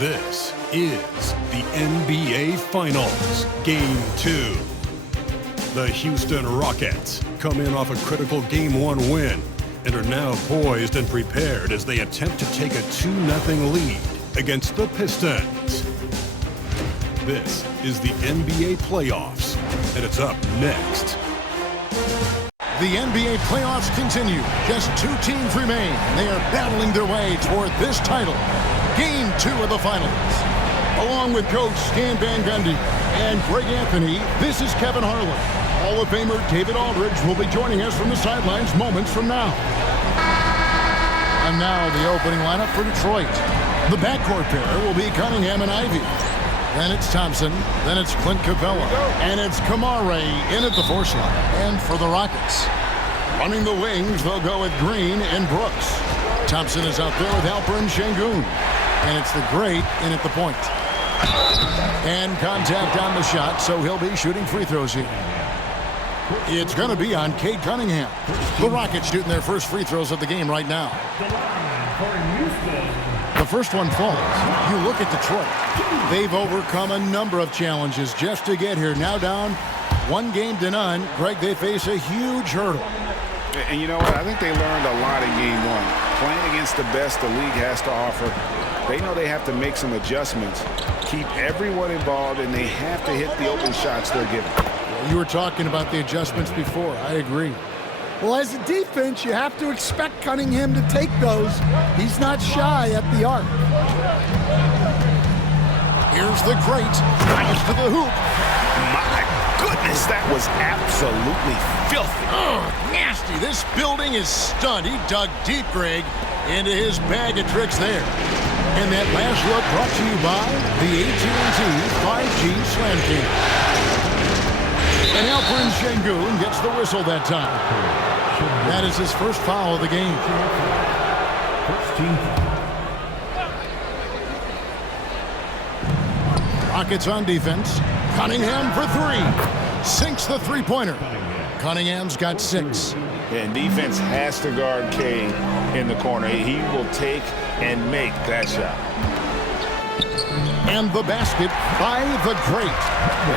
This is the NBA Finals, Game 2. The Houston Rockets come in off a critical Game 1 win and are now poised and prepared as they attempt to take a 2-0 lead against the Pistons. This is the NBA playoffs, and it's up next. The NBA playoffs continue. Just 2 teams remain. They are battling their way toward this title. Game 2 of the finals. Along with Coach Stan Van Gundy and Greg Anthony, this is Kevin Harlan. Hall of Famer David Aldridge will be joining us from the sidelines moments from now. And now the opening lineup for Detroit. The backcourt pair will be Cunningham and Ivy. Then it's Thompson. Then it's Clint Capella. And it's Kamare in at the 4 slot. And for the Rockets, running the wings, they'll go with Green and Brooks. Thompson is out there with Alperen Sengun. And it's the great in at the point. And contact on the shot, so he'll be shooting free throws here. It's going to be on Cade Cunningham. The Rockets shooting their first free throws of the game right now. The first one falls. You look at Detroit. They've overcome a number of challenges just to get here. Now down 1-0. Greg, they face a huge hurdle. And you know what? I think they learned a lot in Game 1. Playing against the best the league has to offer, they know they have to make some adjustments, keep everyone involved, and they have to hit the open shots they're given. You were talking about the adjustments before. I agree. Well, as a defense, you have to expect Cunningham to take those. He's not shy at the arc. Here's the great. Drives to the hoop. My goodness, that was absolutely filthy. Nasty. This building is stunned. He dug deep, Greg, into his bag of tricks there. And that last look brought to you by the AT&T 5G Slam King. And Alperen Sengun gets the whistle that time. That is his first foul of the game. Rockets on defense. Cunningham for 3. Sinks the three-pointer. Cunningham's got 6. And defense has to guard Cade in the corner. He will take and make that shot. And the basket by the great.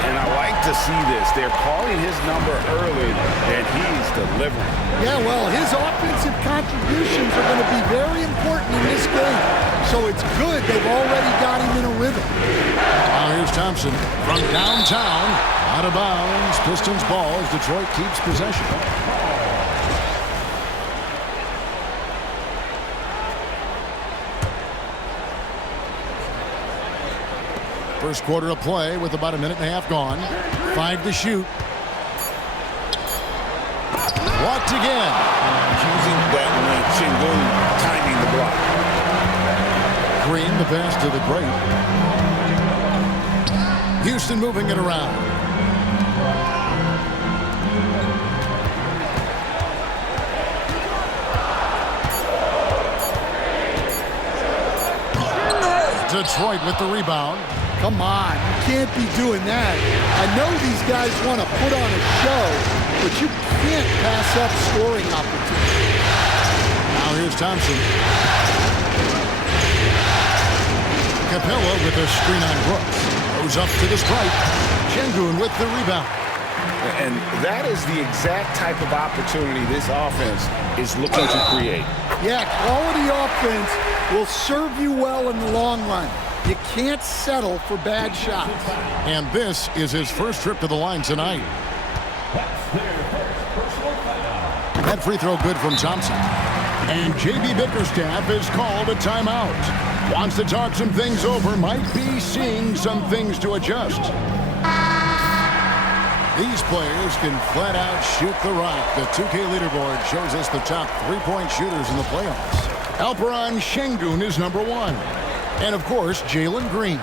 And I like to see this. They're calling his number early, and he's delivering. Yeah, well, his offensive contributions are going to be very important in this game. So it's good they've already got him in a rhythm. Now here's Thompson from downtown. Out of bounds. Pistons ball as Detroit keeps possession. First quarter of play with about a minute and a half gone. 5 to shoot. Blocked again. Choosing that length. Sengun timing the block. Green, the pass to the great. Houston moving it around. Detroit with the rebound. Come on, you can't be doing that. I know these guys want to put on a show, but you can't pass up scoring opportunities. Now here's Thompson. Capella with a screen on Brooks. Goes up to the stripe. Sengun with the rebound. And that is the exact type of opportunity this offense is looking to create. Yeah, quality offense will serve you well in the long run. You can't settle for bad shots. And this is his first trip to the line tonight. That free throw good from Thompson. And J.B. Bickerstaff has called a timeout. Wants to talk some things over. Might be seeing some things to adjust. These players can flat out shoot the rock. The 2K leaderboard shows us the top 3-point shooters in the playoffs. Alperen Sengun is number 1. And, of course, Jalen Green.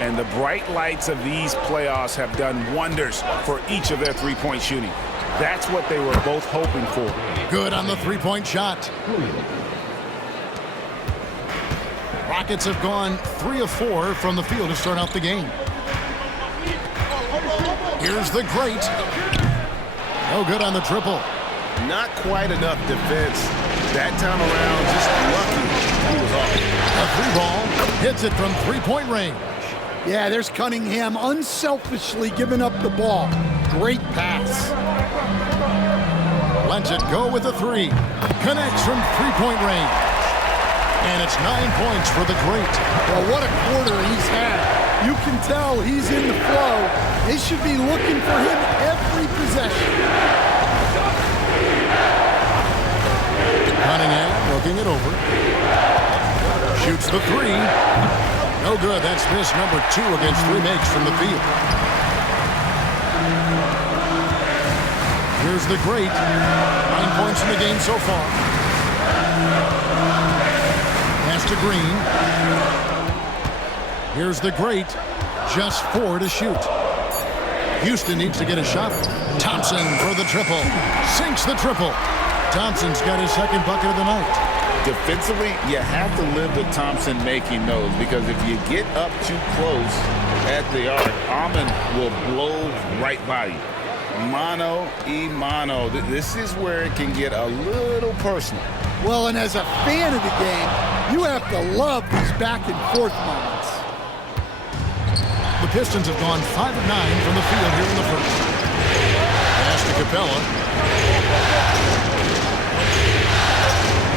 And the bright lights of these playoffs have done wonders for each of their 3-point shooting. That's what they were both hoping for. Good on the 3-point shot. Rockets have gone 3 of 4 from the field to start out the game. Here's the great. No good on the triple. Not quite enough defense. That time around, just lucky he was off. A 3 ball. hits it from three-point range. Yeah, there's Cunningham unselfishly giving up the ball. Great pass. Lets it go with a three. Connects from three-point range. And it's 9 points for the great. Well, what a quarter he's had. You can tell he's in the flow. They should be looking for him every possession. Cunningham looking it over. Shoots the three. No good. That's miss number 2 against 3 makes from the field. Here's the great. 9 points in the game so far. Pass to Green. Here's the great. Just 4 to shoot. Houston needs to get a shot. Thompson for the triple. Sinks the triple. Thompson's got his second bucket of the night. Defensively, you have to live with Thompson making those, because if you get up too close at the arc, Almond will blow right by you. Mano y mano. This is where it can get a little personal. Well, and as a fan of the game, you have to love these back and forth moments. The Pistons have gone 5 of 9 from the field here in the first. Pass to Capella.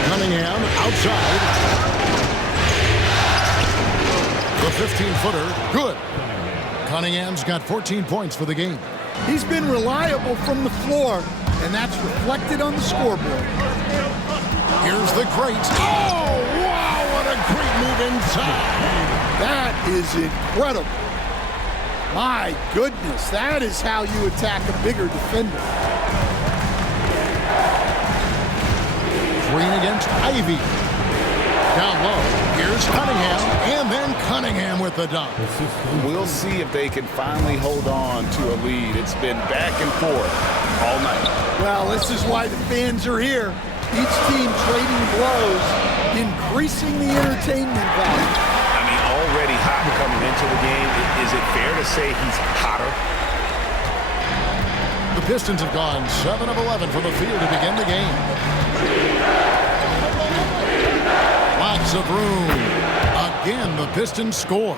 Cunningham outside. The 15-footer, good. Cunningham's got 14 points for the game. He's been reliable from the floor, and that's reflected on the scoreboard. Here's the great. Oh, wow, what a great move inside. That is incredible. My goodness, that is how you attack a bigger defender. Green against Ivy. Down low. Here's Cunningham, and then Cunningham with the dunk. We'll see if they can finally hold on to a lead. It's been back and forth all night. Well, this is why the fans are here. Each team trading blows, increasing the entertainment value. I mean, already hot coming into the game. Is it fair to say he's hotter? The Pistons have gone 7 of 11 from the field to begin the game. Lots of room. Again, the Pistons score.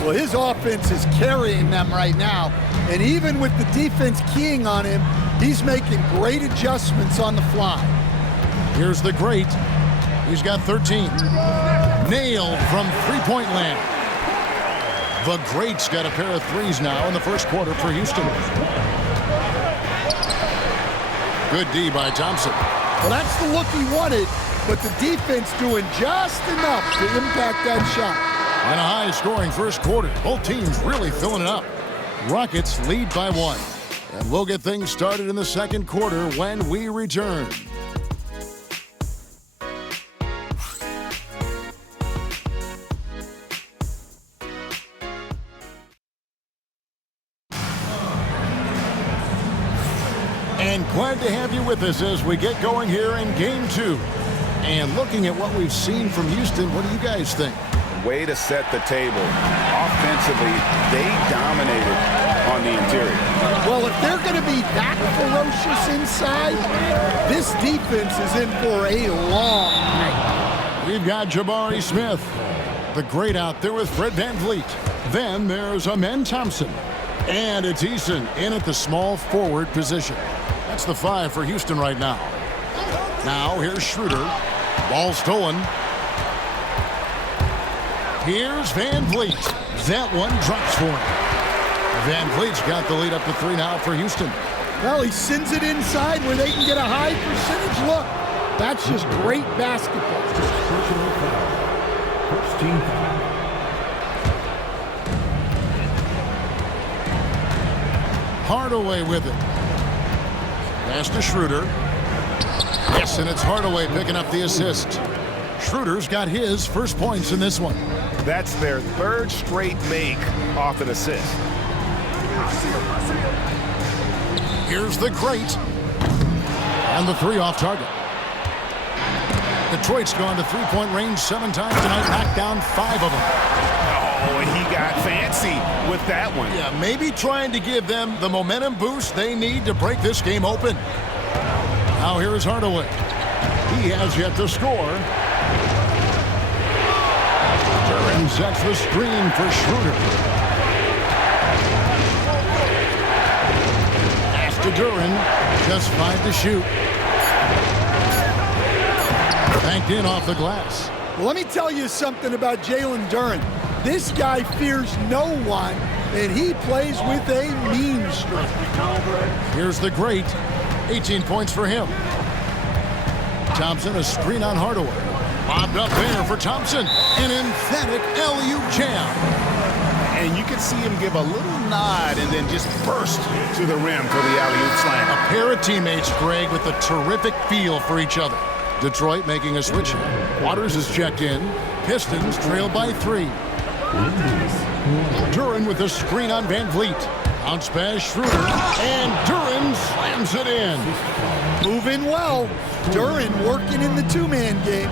Well, his offense is carrying them right now. And even with the defense keying on him, he's making great adjustments on the fly. Here's the great. He's got 13. Nailed from three-point land. The great's got a pair of threes now in the first quarter for Houston. Good D by Thompson. Well, that's the look he wanted, but the defense doing just enough to impact that shot. And a high-scoring first quarter. Both teams really filling it up. Rockets lead by 1. And we'll get things started in the second quarter when we return. And glad to have you with us as we get going here in Game 2. And looking at what we've seen from Houston, what do you guys think? Way to set the table. Offensively, they dominated on the interior. Well, if they're going to be that ferocious inside, this defense is in for a long night. We've got Jabari Smith, the great out there with Fred VanVleet. Then there's Amen Thompson. And it's Eason in at the small forward position. That's the 5 for Houston right now. Now here's Schroeder. Ball stolen. Here's VanVleet. That one drops for him. VanVleet's got the lead up to 3 now for Houston. Well, he sends it inside where they can get a high percentage look. That's just great basketball. Hardaway with it. Pass to Schroeder. Yes, and it's Hardaway picking up the assist. Schroeder's got his first points in this one. That's their 3rd straight make off an assist. Here's the great. And the 3 off target. Detroit's gone to three-point range 7 times tonight, knocked down 5 of them. Oh, and he got fancy with that one. Yeah, maybe trying to give them the momentum boost they need to break this game open. Now here's Hardaway. He has yet to score. Turns sets the screen for Schroeder. Pass to Duren. Just 5 to shoot. Banked in off the glass. Well, let me tell you something about Jalen Duren. This guy fears no one, and he plays with a mean streak. Here's the great. 18 points for him. Thompson, a screen on Hardaway. Bobbed up there for Thompson. An emphatic alley-oop jam. And you can see him give a little nod and then just burst to the rim for the alley-oop slam. A pair of teammates, Greg, with a terrific feel for each other. Detroit making a switch here. Waters is checked in. Pistons trail by 3. Duren with a screen on Van Vliet. Bounce pass Schroeder. And Duren slams it in. Moving well. Duren working in the two-man game.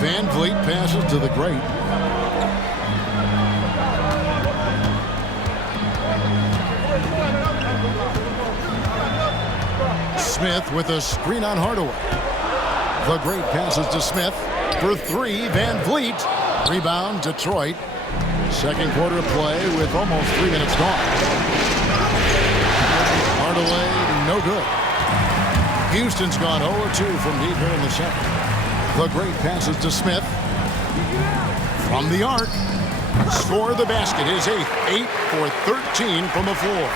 Van Vliet passes to the great. Smith with a screen on Hardaway. The great passes to Smith. For 3, Van Vliet. Rebound, Detroit. Second quarter play with almost 3 minutes gone. Hardaway, no good. Houston's gone 0-2 from deep here in the second. The great passes to Smith. From the arc. Score the basket. His 8th. 8 for 13 from the floor.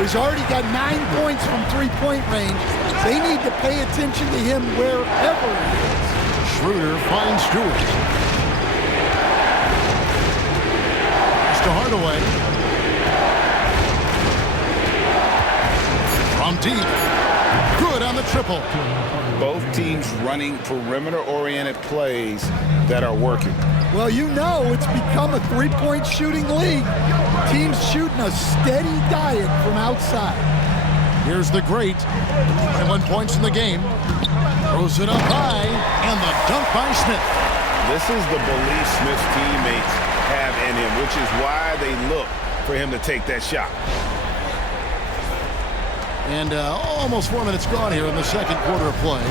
He's already got 9 points from three-point range. They need to pay attention to him wherever he is. Schroeder finds Stewart. Pass to Hardaway. From deep. Good on the triple. Both teams running perimeter-oriented plays that are working. Well, you know it's become a three-point shooting league. Teams shooting a steady diet from outside. Here's the great. 21 points in the game. Throws it up high, and the dunk by Smith. This is the belief Smith's teammates have in him, which is why they look for him to take that shot. And almost 4 minutes gone here in the second quarter of play.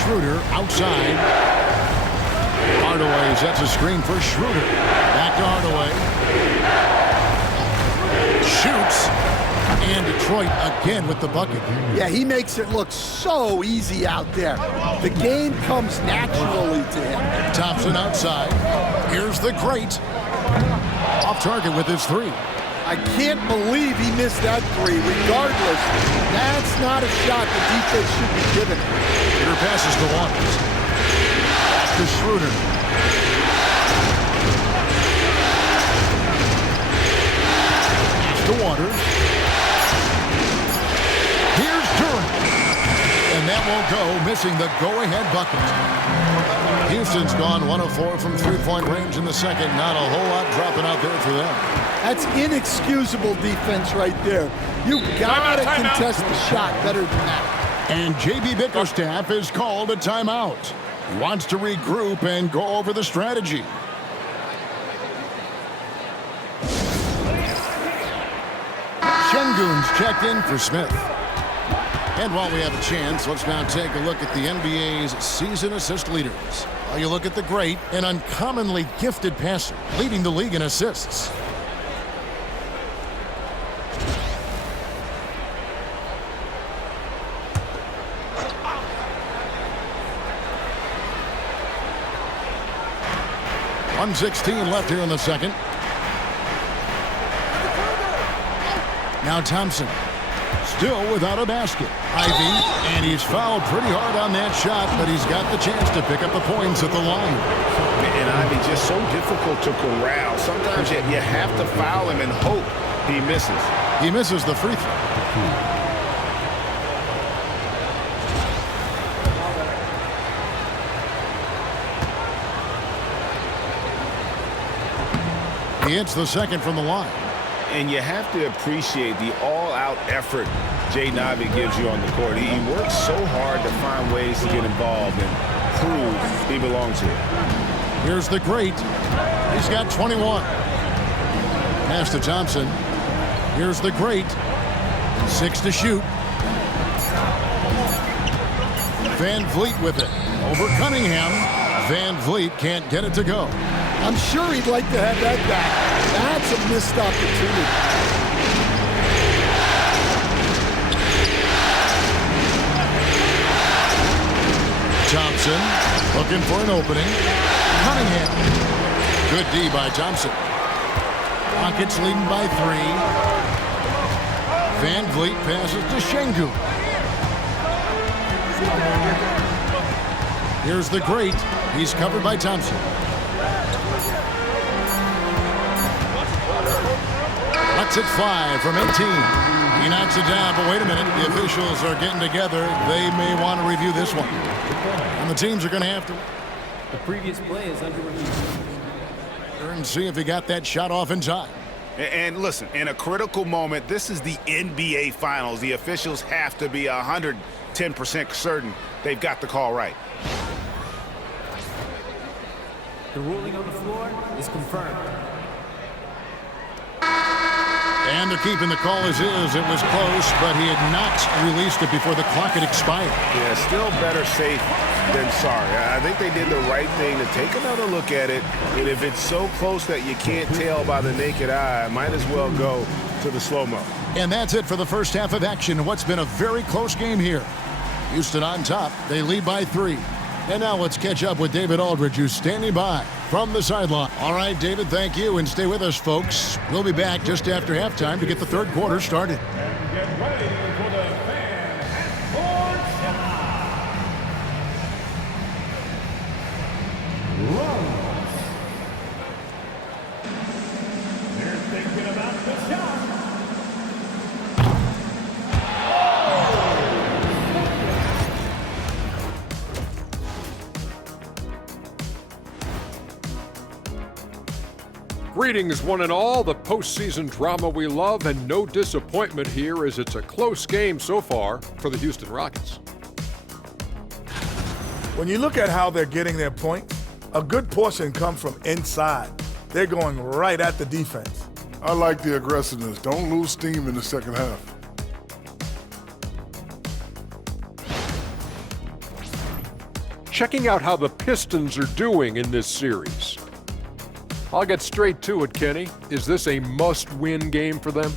Schroeder outside. Hardaway sets a screen for Schroeder. Back to Hardaway. Shoots. And Detroit again with the bucket. Yeah, he makes it look so easy out there. The game comes naturally to him. Thompson outside. Here's the great. Off target with his 3. I can't believe he missed that 3. Regardless, that's not a shot the defense should be given. Here passes to Waters. Back to Schroeder. Pass to Waters. Here's Duren. And that won't go, missing the go-ahead bucket. Houston's gone 1 of 4 from three-point range in the second. Not a whole lot dropping out there for them. That's inexcusable defense right there. You gotta contest the shot better than that. And J.B. Bickerstaff has called a timeout. He wants to regroup and go over the strategy. Şengün's checked in for Smith. And while we have a chance, let's now take a look at the NBA's season assist leaders. While you look at the great, an uncommonly gifted passer, leading the league in assists. .116 left here in the second. Now Thompson. Still without a basket. Ivy, and he's fouled pretty hard on that shot, but he's got the chance to pick up the points at the line. And Ivy just so difficult to corral. Sometimes you have to foul him and hope he misses. He misses the free throw. He hits the second from the line. And you have to appreciate the all-out effort Jaden Ivey gives you on the court. He works so hard to find ways to get involved and prove he belongs here. Here's the great. He's got 21. Pass to Thompson. Here's the great. 6 to shoot. Van Vliet with it. Over Cunningham. Van Vliet can't get it to go. I'm sure he'd like to have that back. That's a missed opportunity. Thompson looking for an opening. Cunningham. Good D by Thompson. Rockets leading by 3. Van Vliet passes to Şengün. Here's the great. He's covered by Thompson. Lets it fly from 18. He knocks it down, but wait a minute. The officials are getting together. They may want to review this one. And the teams are going to have to. The previous play is under review. And see if he got that shot off in time. And listen, in a critical moment, this is the NBA Finals. The officials have to be 110% certain they've got the call right. The ruling on the floor is confirmed. And they're keeping the call as is. It was close, but he had not released it before the clock had expired. Yeah, still better safe than sorry. I think they did the right thing to take another look at it. And if it's so close that you can't tell by the naked eye, might as well go to the slow-mo. And that's it for the first half of action in what's been a very close game here. Houston on top. They lead by 3. And now let's catch up with David Aldridge, who's standing by from the sideline. All right, David, thank you. And stay with us, folks. We'll be back just after halftime to get the third quarter started. And get ready for the Fan Sports Runs. They're thinking about the shot. Greetings, one and all. The postseason drama we love, and no disappointment here as it's a close game so far for the Houston Rockets. When you look at how they're getting their points, a good portion comes from inside. They're going right at the defense. I like the aggressiveness. Don't lose steam in the second half. Checking out how the Pistons are doing in this series. I'll get straight to it, Kenny. Is this a must-win game for them?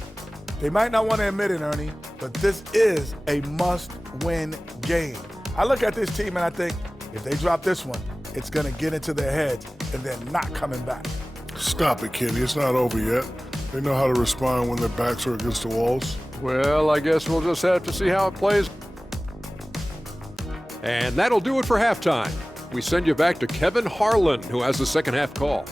They might not want to admit it, Ernie, but this is a must-win game. I look at this team and I think if they drop this one, it's going to get into their heads and they're not coming back. Stop it, Kenny. It's not over yet. They know how to respond when their backs are against the walls. Well, I guess we'll just have to see how it plays. And that'll do it for halftime. We send you back to Kevin Harlan, who has the second half call.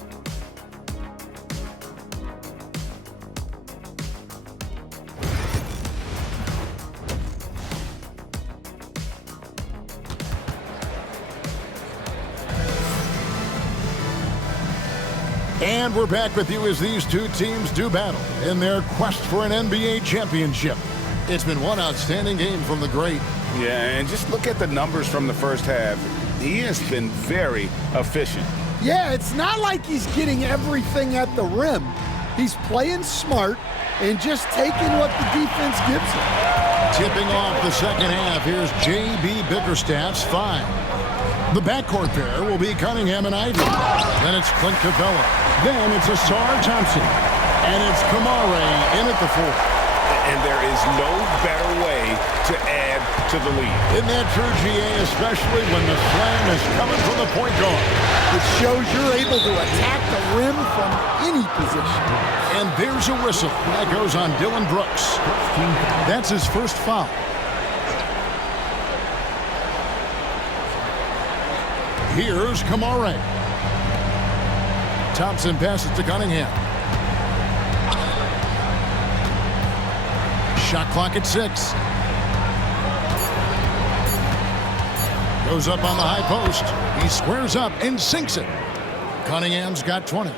And we're back with you as these two teams do battle in their quest for an NBA championship. It's been one outstanding game from the great. Yeah, and just look at the numbers from the first half. He has been very efficient. Yeah, it's not like he's getting everything at the rim. He's playing smart and just taking what the defense gives him. Tipping off the second half, here's J.B. Bickerstaff's 5. The backcourt pair will be Cunningham and Ivy. Then it's Clint Capella. Then it's Asar Thompson. And it's Kamare in at the 4. And there is no better way to add to the lead. Isn't that true, GA? Especially when the slam is coming from the point guard. It shows you're able to attack the rim from any position. And there's a whistle. That goes on Dylan Brooks. That's his first foul. Here's Kamare. Thompson passes to Cunningham. Shot clock at 6. Goes up on the high post. He squares up and sinks it. Cunningham's got 20.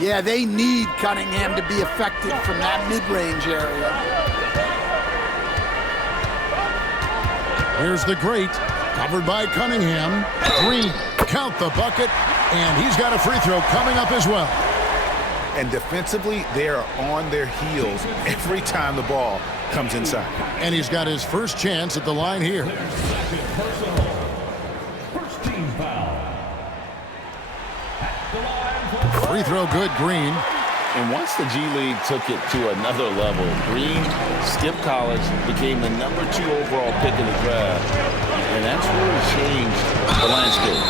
Yeah, they need Cunningham to be effective from that mid-range area. Here's the great. Covered by Cunningham. Green. Count the bucket. And he's got a free throw coming up as well. And defensively, they are on their heels every time the ball comes inside. And he's got his first chance at the line here. First team foul. At the line for Free throw good, Green. And once the G League took it to another level, Green skipped college, became the #2 overall pick in the draft, and that's really changed the landscape.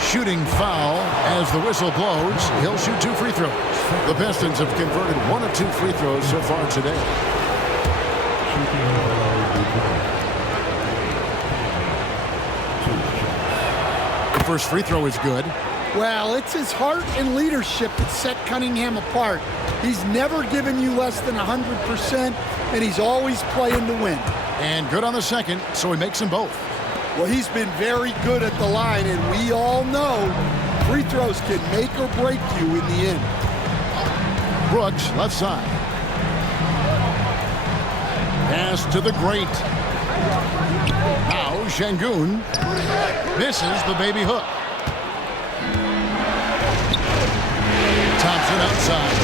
Shooting foul as the whistle blows. He'll shoot 2 free throws. The Pistons have converted 1 of 2 free throws so far today. The first free throw is good. Well, it's his heart and leadership that set Cunningham apart. He's never given you less than 100%, and he's always playing to win. And good on the second, so he makes them both. Well, he's been very good at the line, and we all know free throws can make or break you in the end. Brooks, left side. Pass to the great. Now Şengün misses the baby hook. Thompson outside.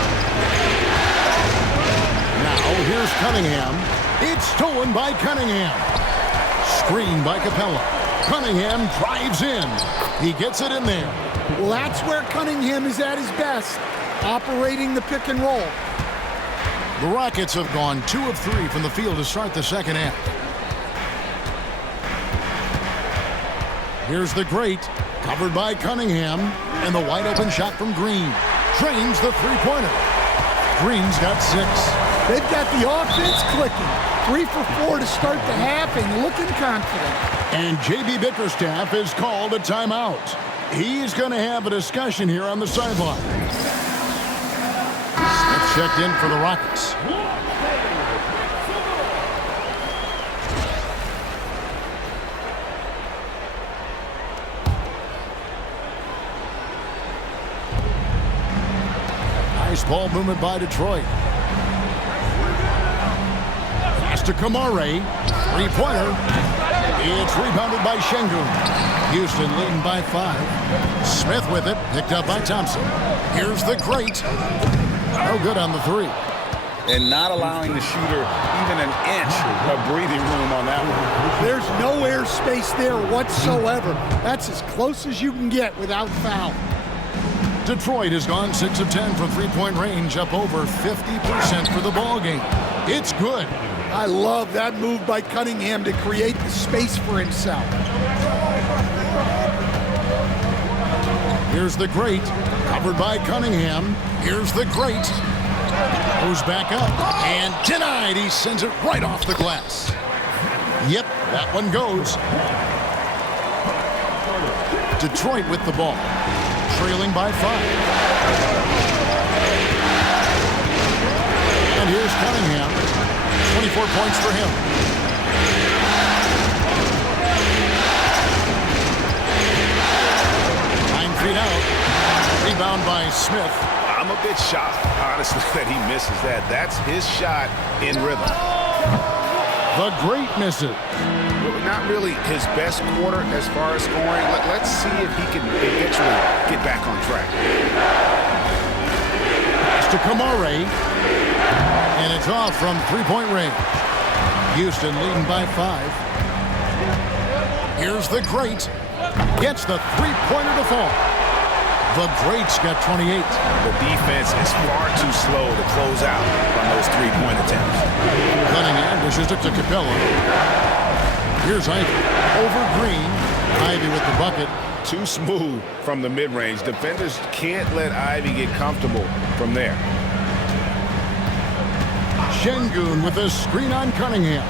Now here's Cunningham. It's stolen by Cunningham. Screen by Capella. Cunningham drives in. He gets it in there. Well, that's where Cunningham is at his best, operating the pick and roll. The Rockets have gone 2 of 3 from the field to start the second half. Here's the great, covered by Cunningham, and the wide open shot from Green. Drains the three-pointer. Green's got 6. They've got the offense clicking. 3 for 4 to start the half and looking confident. And J.B. Bickerstaff has called a timeout. He's going to have a discussion here on the sideline. Smith checked in for the Rockets. Nice ball movement by Detroit. Pass to Kamare. Three-pointer. It's rebounded by Şengün. Houston leading by 5. Smith with it. Picked up by Thompson. Here's the great. No good on the 3. And not allowing the shooter even an inch of breathing room on that one. There's no air space there whatsoever. That's as close as you can get without foul. Detroit has gone 6 of 10 from three-point range, up over 50% for the ball game. It's good. I love that move by Cunningham to create the space for himself. Here's the great, covered by Cunningham. Here's the great. Goes back up and denied. He sends it right off the glass. Yep, that one goes. Detroit with the ball, trailing by 5. And here's Cunningham. 24 points for him. Feet out. Rebound by Smith. I'm a bit shocked, honestly, that he misses that. That's his shot in rhythm. The great misses. Not really his best quarter as far as scoring. Let's see if he can eventually get back on track. Pass to Kamare. And it's off from three-point range. Houston leading by 5. Here's the great. Gets the three-pointer to fall. The great's got 28. The defense is far too slow to close out on those three-point attempts. Cunningham dishes it to Capella. Here's Ivy. Over Green. Ivy with the bucket. Too smooth from the mid-range. Defenders can't let Ivy get comfortable from there. Şengün with a screen on Cunningham.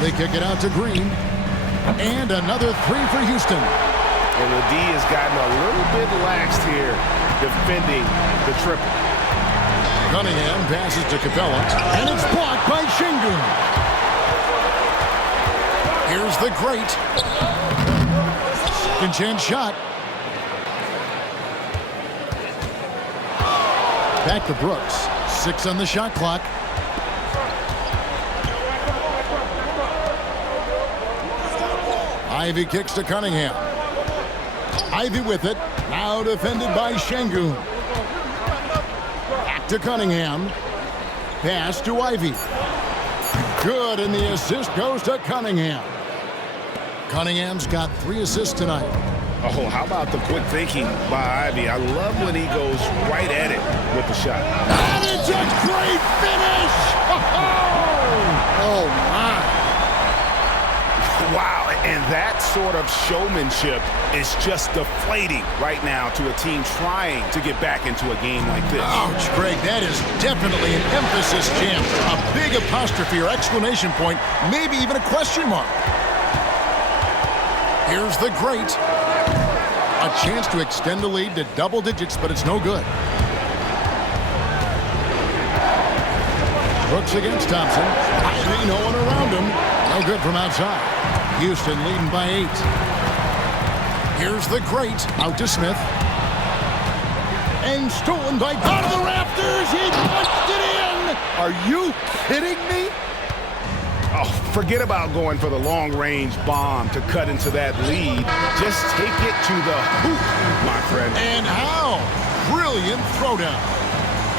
They kick it out to Green. And another 3 for Houston. And the D has gotten a little bit laxed here defending the triple. Cunningham passes to Capella. And it's blocked by Şengün. Here's the great. Second chance shot. Back to Brooks. 6 on the shot clock. Ivy kicks to Cunningham. Ivy with it. Now defended by Şengün. Back to Cunningham. Pass to Ivy. Good, and the assist goes to Cunningham. Cunningham's got 3 assists tonight. Oh, how about the quick thinking by Ivy? I love when he goes right at it with the shot. And it's a great finish! Oh, my. Wow, and that sort of showmanship is just deflating right now to a team trying to get back into a game like this. Ouch, Greg, that is definitely an emphasis jam. A big apostrophe or exclamation point, maybe even a question mark. Here's the great. A chance to extend the lead to double digits, but it's no good. Brooks against Thompson. Ivy, no one around him. No good from outside. Houston leading by 8. Here's the great. Out to Smith. And stolen by out of the rafters. He punched it in. Are you kidding me? Oh, forget about going for the long-range bomb to cut into that lead. Just take it to the hoop, my friend. And how? Brilliant throwdown.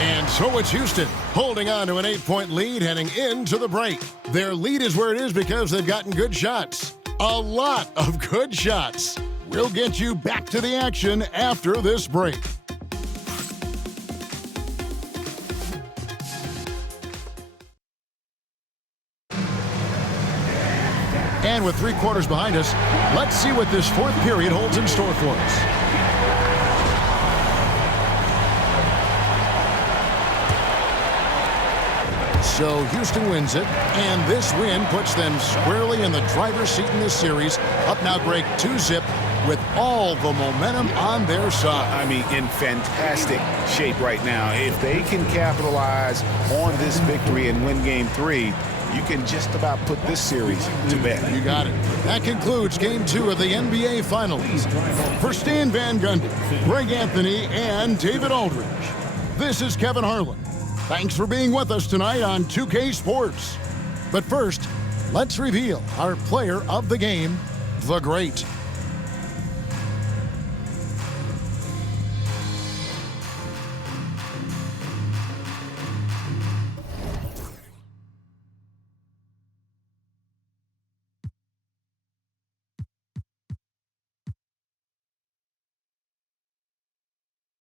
And so it's Houston holding on to an 8-point lead heading into the break. Their lead is where it is because they've gotten good shots. A lot of good shots. We'll get you back to the action after this break. And with 3 quarters behind us, let's see what this 4th period holds in store for us. So Houston wins it, and this win puts them squarely in the driver's seat in this series. Up now, Greg, 2-zip with all the momentum on their side. I mean, in fantastic shape right now. If they can capitalize on this victory and win Game 3, you can just about put this series to bed. You got it. That concludes Game 2 of the NBA Finals. For Stan Van Gundy, Greg Anthony, and David Aldridge, this is Kevin Harlan. Thanks for being with us tonight on 2K Sports. But first, let's reveal our player of the game, the great